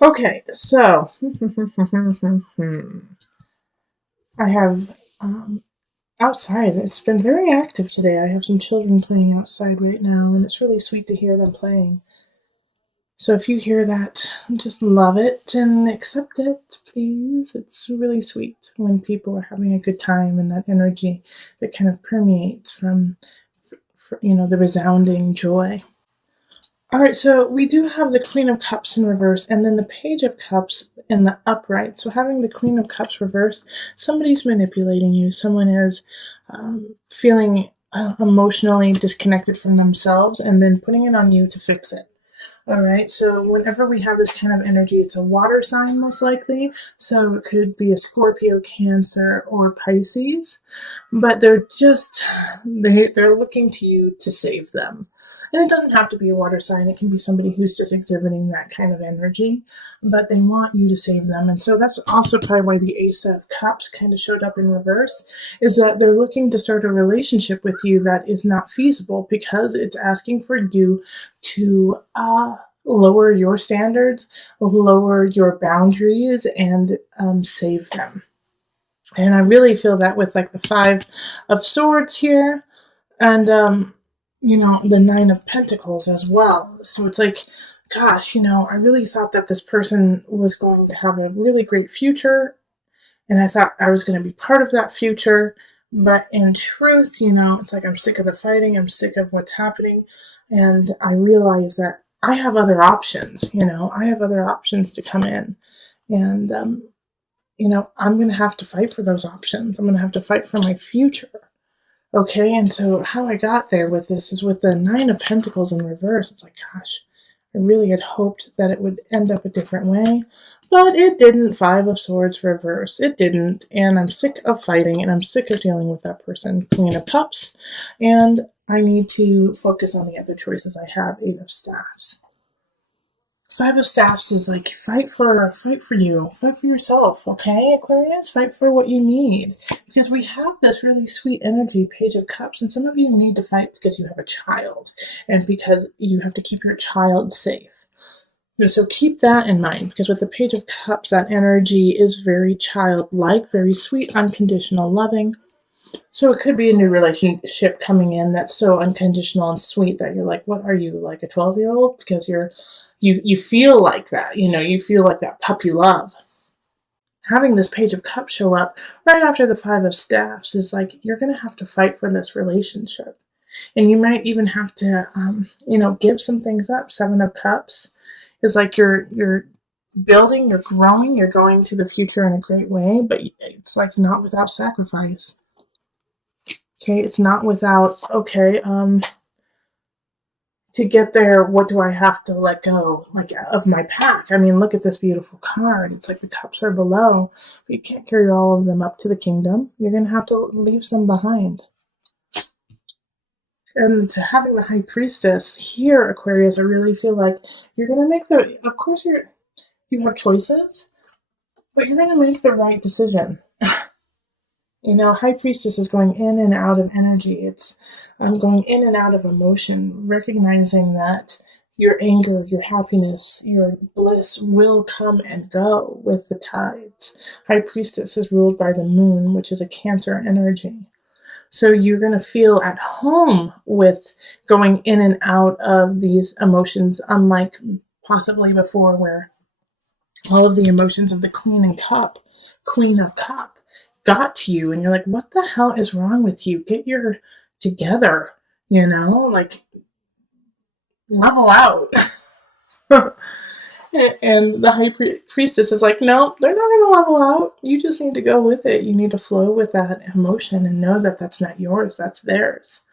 Okay, so I have outside. It's been very active today. I have some children playing outside right now, and it's really sweet to hear them playing. So if you hear that, just love it and accept it, please. It's really sweet when people are having a good time and that energy that kind of permeates from, the resounding joy. All right, so we do have the Queen of Cups in reverse and then the Page of Cups in the upright. So having the Queen of Cups reverse, somebody's manipulating you. Someone is feeling emotionally disconnected from themselves and then putting it on you to fix it. All right, so whenever we have this kind of energy, it's a water sign most likely. So it could be a Scorpio, Cancer, or Pisces, but they're looking to you to save them. And it doesn't have to be a water sign. It can be somebody who's just exhibiting that kind of energy, but they want you to save them. And so that's also probably why the Ace of Cups kind of showed up in reverse, is that they're looking to start a relationship with you that is not feasible because it's asking for you to lower your standards, lower your boundaries, and save them. And I really feel that with like the Five of Swords here, and the Nine of Pentacles as well. So it's like, gosh, I really thought that this person was going to have a really great future, and I thought I was going to be part of that future. But in truth, it's like I'm sick of the fighting, I'm sick of what's happening, and I realize that I have other options. I have other options to come in, and I'm going to have to fight for those options. I'm going to have to fight for my future. Okay, and so how I got there with this is with the Nine of Pentacles in reverse. It's like, gosh, I really had hoped that it would end up a different way, but it didn't. Five of Swords reverse. It didn't, and I'm sick of fighting, and I'm sick of dealing with that person. Queen of Cups, and I need to focus on the other choices I have. Eight of Staffs. Five of Staffs is like fight for you, fight for yourself, okay, Aquarius? Fight for what you need. Because we have this really sweet energy, Page of Cups, and some of you need to fight because you have a child and because you have to keep your child safe. And so keep that in mind, because with the Page of Cups, that energy is very childlike, very sweet, unconditional, loving. So it could be a new relationship coming in that's so unconditional and sweet that you're like, what are you, like a 12-year-old? Because you feel like that, you feel like that puppy love. Having this Page of Cups show up right after the Five of Staffs is like, you're going to have to fight for this relationship. And you might even have to, give some things up. Seven of Cups is like you're building, you're growing, you're going to the future in a great way, but it's like not without sacrifice. Okay, it's not without, to get there, what do I have to let go, like, of my pack? I mean, look at this beautiful card. It's like the cups are below, but you can't carry all of them up to the kingdom. You're going to have to leave some behind. And to having the High Priestess here, Aquarius, I really feel like you're going to make of course you have choices, but you're going to make the right decision. High Priestess is going in and out of energy. It's going in and out of emotion, recognizing that your anger, your happiness, your bliss will come and go with the tides. High Priestess is ruled by the moon, which is a Cancer energy. So you're going to feel at home with going in and out of these emotions, unlike possibly before, where all of the emotions of the Queen of Cup, got to you, and you're like, what the hell is wrong with you? Get your together, like, level out. And the High Priestess is like, no, they're not going to level out. You just need to go with it. You need to flow with that emotion and know that that's not yours, that's theirs.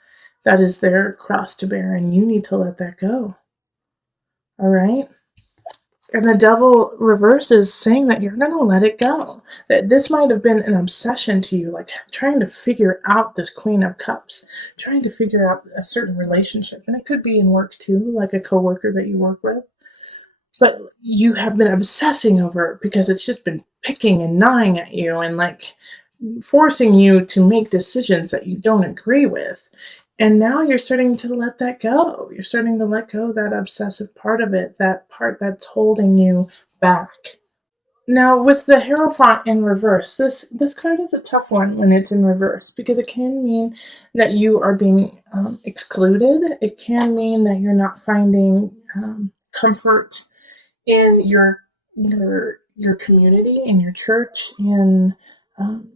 That is their cross to bear, and you need to let that go. All right? And the Devil reverse is saying that you're going to let it go. That this might have been an obsession to you, like trying to figure out this Queen of Cups, trying to figure out a certain relationship. And it could be in work too, like a coworker that you work with. But you have been obsessing over it because it's just been picking and gnawing at you and like forcing you to make decisions that you don't agree with. And now you're starting to let that go. You're starting to let go that obsessive part of it, that part that's holding you back. Now, with the Hierophant in reverse, this card is a tough one when it's in reverse because it can mean that you are being excluded. It can mean that you're not finding comfort in your community, in your church, in um,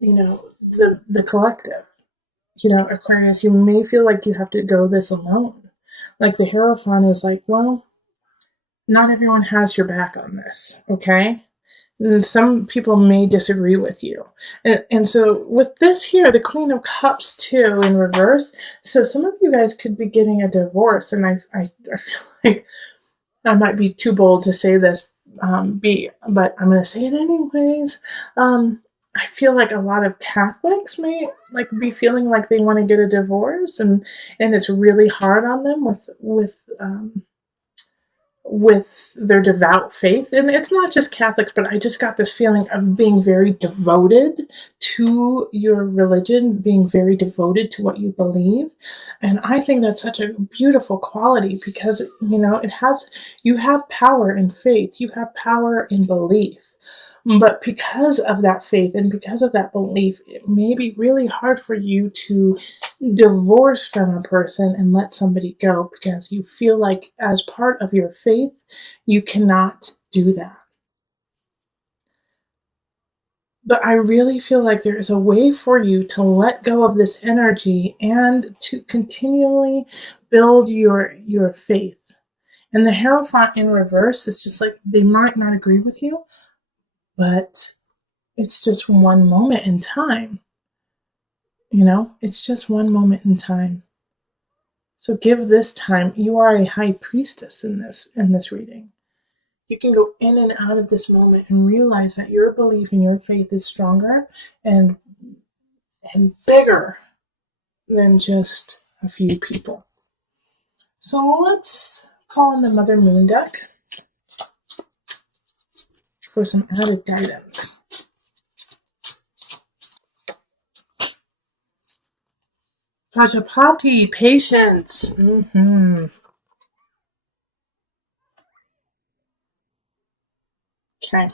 the collective. Aquarius, you may feel like you have to go this alone. Like the Hierophant is like, well, not everyone has your back on this, okay? And some people may disagree with you. And so with this here, the Queen of Cups too in reverse, so some of you guys could be getting a divorce, and I feel like I might be too bold to say this, but I'm going to say it anyways. I feel like a lot of Catholics may like be feeling like they want to get a divorce, and it's really hard on them with their devout faith. And it's not just Catholics, but I just got this feeling of being very devoted to your religion, being very devoted to what you believe. And I think that's such a beautiful quality because, you have power in faith, you have power in belief. But because of that faith and because of that belief, it may be really hard for you to divorce from a person and let somebody go because you feel like, as part of your faith, you cannot do that. But I really feel like there is a way for you to let go of this energy and to continually build your faith. And the Hierophant in reverse is just like, they might not agree with you, but it's just one moment in time. It's just one moment in time. So give this time. You are a high priestess in this reading. You can go in and out of this moment and realize that your belief and your faith is stronger and bigger than just a few people. So let's call in the Mother Moon deck for some added guidance. Prajapati, patience. Okay.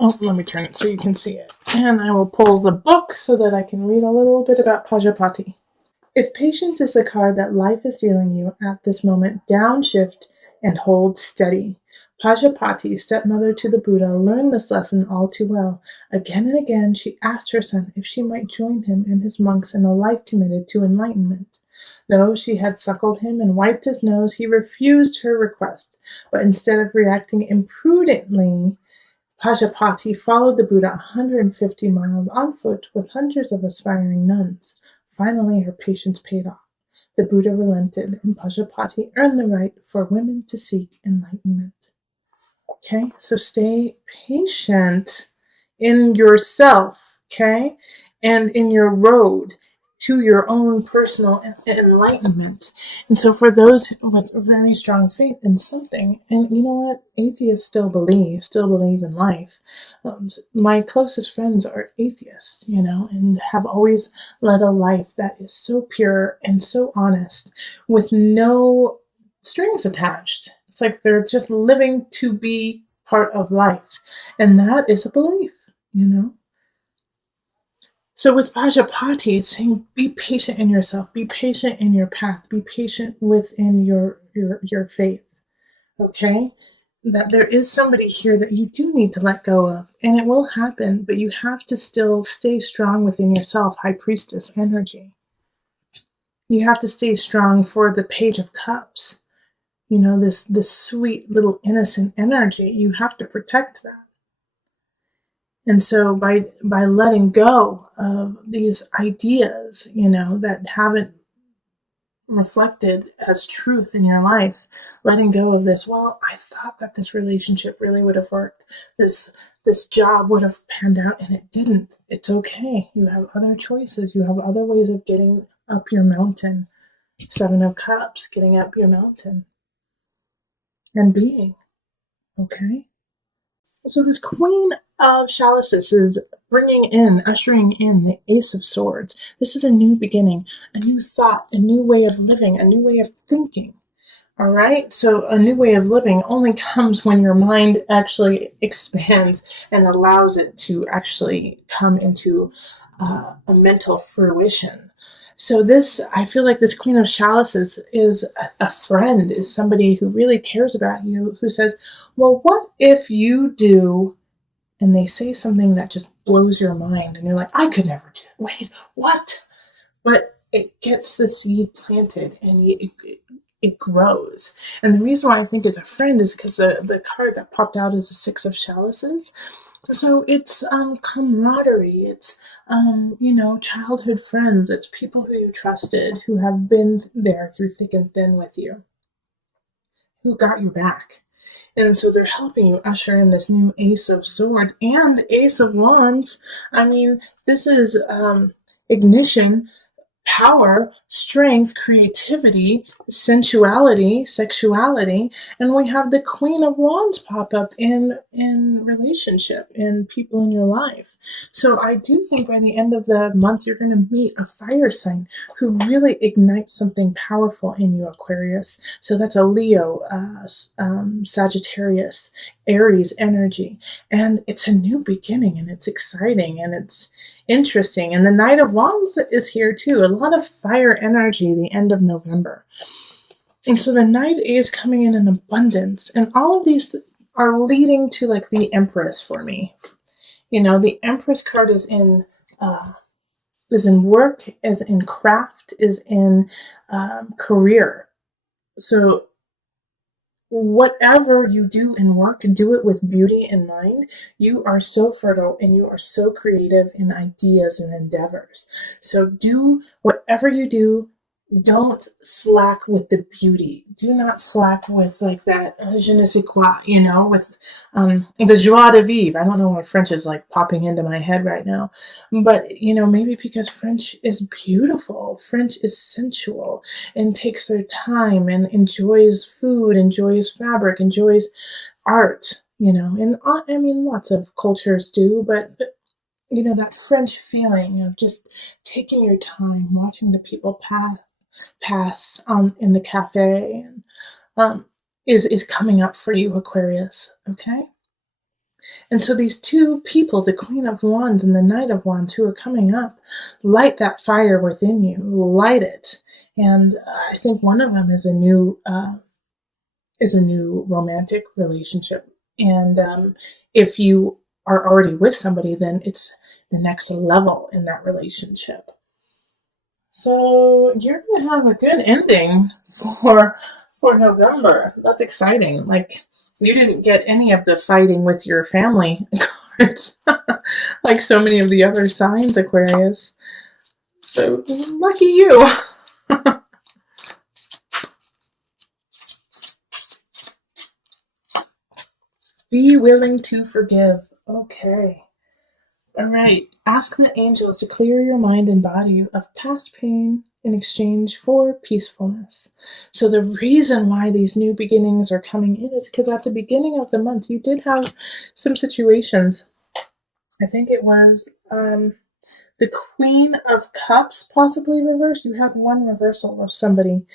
Oh, let me turn it so you can see it. And I will pull the book so that I can read a little bit about Prajapati. If patience is the card that life is dealing you at this moment, downshift and hold steady. Prajapati, stepmother to the Buddha, learned this lesson all too well. Again and again she asked her son if she might join him and his monks in a life committed to enlightenment. Though she had suckled him and wiped his nose, he refused her request, but instead of reacting imprudently, Prajapati followed the Buddha 150 miles on foot with hundreds of aspiring nuns. Finally, her patience paid off. The Buddha relented, and Prajapati earned the right for women to seek enlightenment. Okay, so stay patient in yourself, okay, and in your road to your own personal enlightenment. And so for those with a very strong faith in something, and you know what, atheists still believe in life. My closest friends are atheists, and have always led a life that is so pure and so honest with no strings attached. It's like they're just living to be part of life. And that is a belief, So with Prajapati, it's saying be patient in yourself, be patient in your path, be patient within your faith. Okay? That there is somebody here that you do need to let go of, and it will happen, but you have to still stay strong within yourself, High Priestess energy. You have to stay strong for the Page of Cups. This sweet little innocent energy. You have to protect that. And so by letting go of these ideas, that haven't reflected as truth in your life, letting go of this, well, I thought that this relationship really would have worked. This job would have panned out, and it didn't. It's okay. You have other choices. You have other ways of getting up your mountain. Seven of Cups, getting up your mountain. And being. Okay? So this Queen of Chalices is ushering in the Ace of Swords. This is a new beginning, a new thought, a new way of living, a new way of thinking. All right. So a new way of living only comes when your mind actually expands and allows it to actually come into a mental fruition. So this, I feel like this Queen of Chalices is a friend, is somebody who really cares about you, who says, well, what if you do, and they say something that just blows your mind and you're like, I could never do it. Wait, what? But it gets the seed planted and it grows. And the reason why I think it's a friend is because the card that popped out is the Six of Chalices. So it's camaraderie. It's childhood friends. It's people who you trusted, who have been there through thick and thin with you, who got your back. And so they're helping you usher in this new Ace of Swords and Ace of Wands. I mean, this is ignition, power, strength, creativity, sensuality, sexuality, and we have the Queen of Wands pop up in relationship, in people in your life. So I do think by the end of the month you're going to meet a fire sign who really ignites something powerful in you, Aquarius. So that's a Leo, Sagittarius, Aries energy, and it's a new beginning, and it's exciting, and it's interesting. And the Knight of Wands is here too. A lot of fire energy the end of November. And so the Knight is coming in abundance. And all of these are leading to like the Empress for me. You know, the Empress card is in work, is in craft, is in career. So whatever you do in work, do it with beauty in mind. You are so fertile and you are so creative in ideas and endeavors. So do whatever you do. Don't slack with the beauty. Do not slack with like that je ne sais quoi, with the joie de vivre. I don't know why French is like popping into my head right now, but maybe because French is beautiful. French is sensual and takes their time and enjoys food, enjoys fabric, enjoys art. And I mean, lots of cultures do, but that French feeling of just taking your time, watching the people pass in the cafe, and is coming up for you, Aquarius. Okay. And so these two people, the Queen of Wands and the Knight of Wands, who are coming up, light that fire within you. Light it. And I think one of them is a new romantic relationship. And if you are already with somebody, then it's the next level in that relationship. So you're gonna have a good ending for November. That's exciting. Like you didn't get any of the fighting with your family cards, like so many of the other signs, Aquarius. So lucky you. Be willing to forgive. Okay. All right. Ask the angels to clear your mind and body of past pain in exchange for peacefulness. So the reason why these new beginnings are coming in is because at the beginning of the month you did have some situations. I think it was the Queen of Cups possibly reversed. You had one reversal of somebody.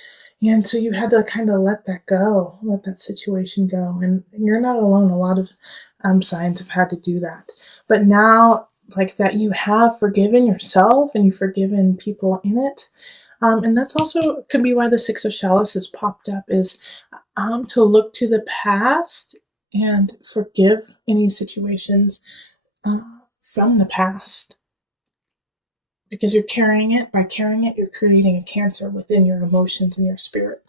And so you had to kind of let that go, let that situation go. And you're not alone. A lot of signs have had to do that. But now, like that, you have forgiven yourself and you've forgiven people in it. And that's also could be why the Six of Chalices popped up, is to look to the past and forgive any situations from the past. Because you're carrying it. By carrying it, you're creating a cancer within your emotions and your spirit.